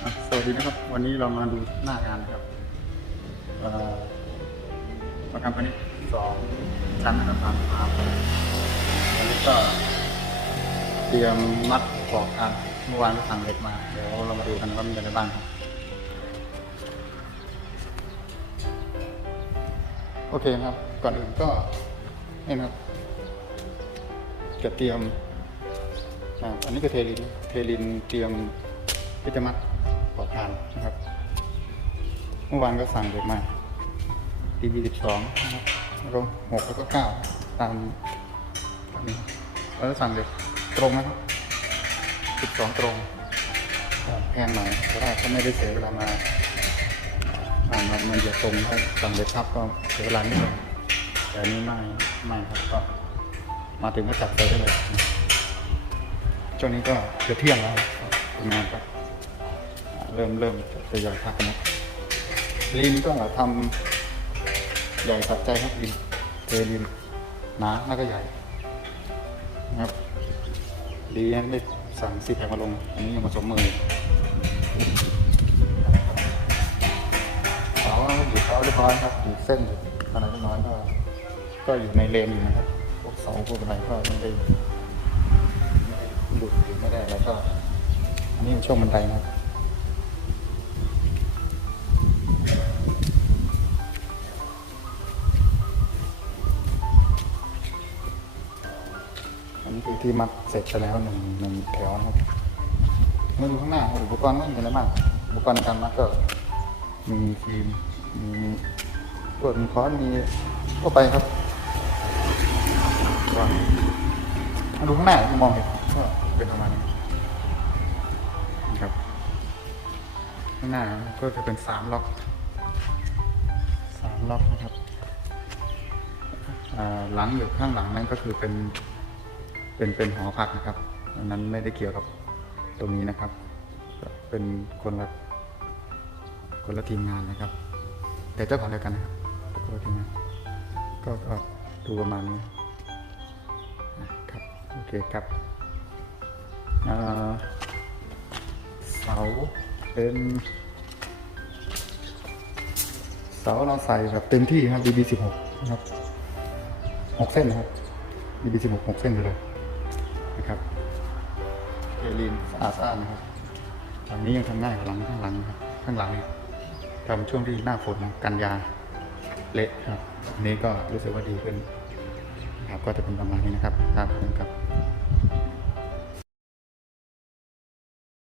สวัสดีนะครับ วันนี้เรามาดูหน้างานนะครับประกันพาณิชย์สองชั้นนะครับผ่านผ่านวันนี้ก็เตรียมมัดปอกอันเมื่อวานก็สั่งเหล็กมา เดี๋ยวเรามาดูกันว่ามีอะไรบ้างครับ โอเคครับ ก่อนอื่นก็นี่นะครับ จะเตรียมอันนี้ก็เทลิน เทลินเตรียมที่จมัด ปอกทานนะครับ เมื่อวานก็สั่งเด็กมาดีบีสิบสองนะครับแล้วก็หกแล้วก็เก้าตามตามนี้แล้วก็สั่งเด็กตรงนะครับสิบสองตรงแพงหน่อยเพราะว่าถ้าไม่ได้เสียเวลามาอ่ามันมันจะตรงถ้าสั่งเด็ดทับก็เสียเวลานิดนึงแต่อันนี้ไม่ไม่ครับก็มาถึงก็จับเลยได้เลยช่วงนี้ก็จะเที่ยงแล้วครับทำงานก็อ่า เริ่มเริ่มจะทยอยพักนะลินก็ทำใหญ่สัดใจครับลินเทลินหนาแล้วก็ใหญ่นะครับดียังไม่สั่งสีแผงมาลง อันนี้ยังผสมมือเสาอยู่เสาเรียบร้อยครับอยู่เส้นอยู่อะไรเล็กน้อยก็ ก็อยู่ในเลนอยู่นะครับพวกเสาพวกอะไรก็ไม่ได้ไม่ได้หลุดหรือไม่ได้แล้วก็ อันนี้เป็นช่วงบันไดนะครับ อันนี้คือที่มัดเสร็จไปแล้วหนึ่งหนึ่งแถวนะครับมาดูข้างหน้าอุปกรณ์ก็มีอะไรบ้างอุปกรณ์การมัดก็มีฟิล์มมีตรวจมีค้อนมีทั่วไปครับวางมาดูข้างหน้ามองเห็นก็เป็นประมาณนี้นะครับ ข้างหน้าก็จะเป็นสามล็อกสามล็อกนะครับหลังอยู่ข้างหลังนั่นก็คือเป็น เป็นเป็นหอพักนะครับอันนั้นไม่ได้เกี่ยวกับตรงนี้นะครับ เป็นคนละคนละทีมงานนะครับ แต่เจ้าของเดียวกันนะครับคนละทีมงานก็ก็ดูประมาณนี้นะครับโอเคครับเสาเป็นเสาเราใส่แบบเต็มที่ครับ DB 16 นะครับหกเส้นนะครับ DB 16 หกเส้นไปเลย เอลินสะอาดสานะครับตอนนี้ยังทำง่ายกว่าหลังข้างหลังครับข้างหลังอีกทำช่วงที่หน้าฝนกันยาเละครับอันนี้ก็รู้สึกว่าดีขึ้นครับก็จะเป็นประมาณนี้นะครับครับครับ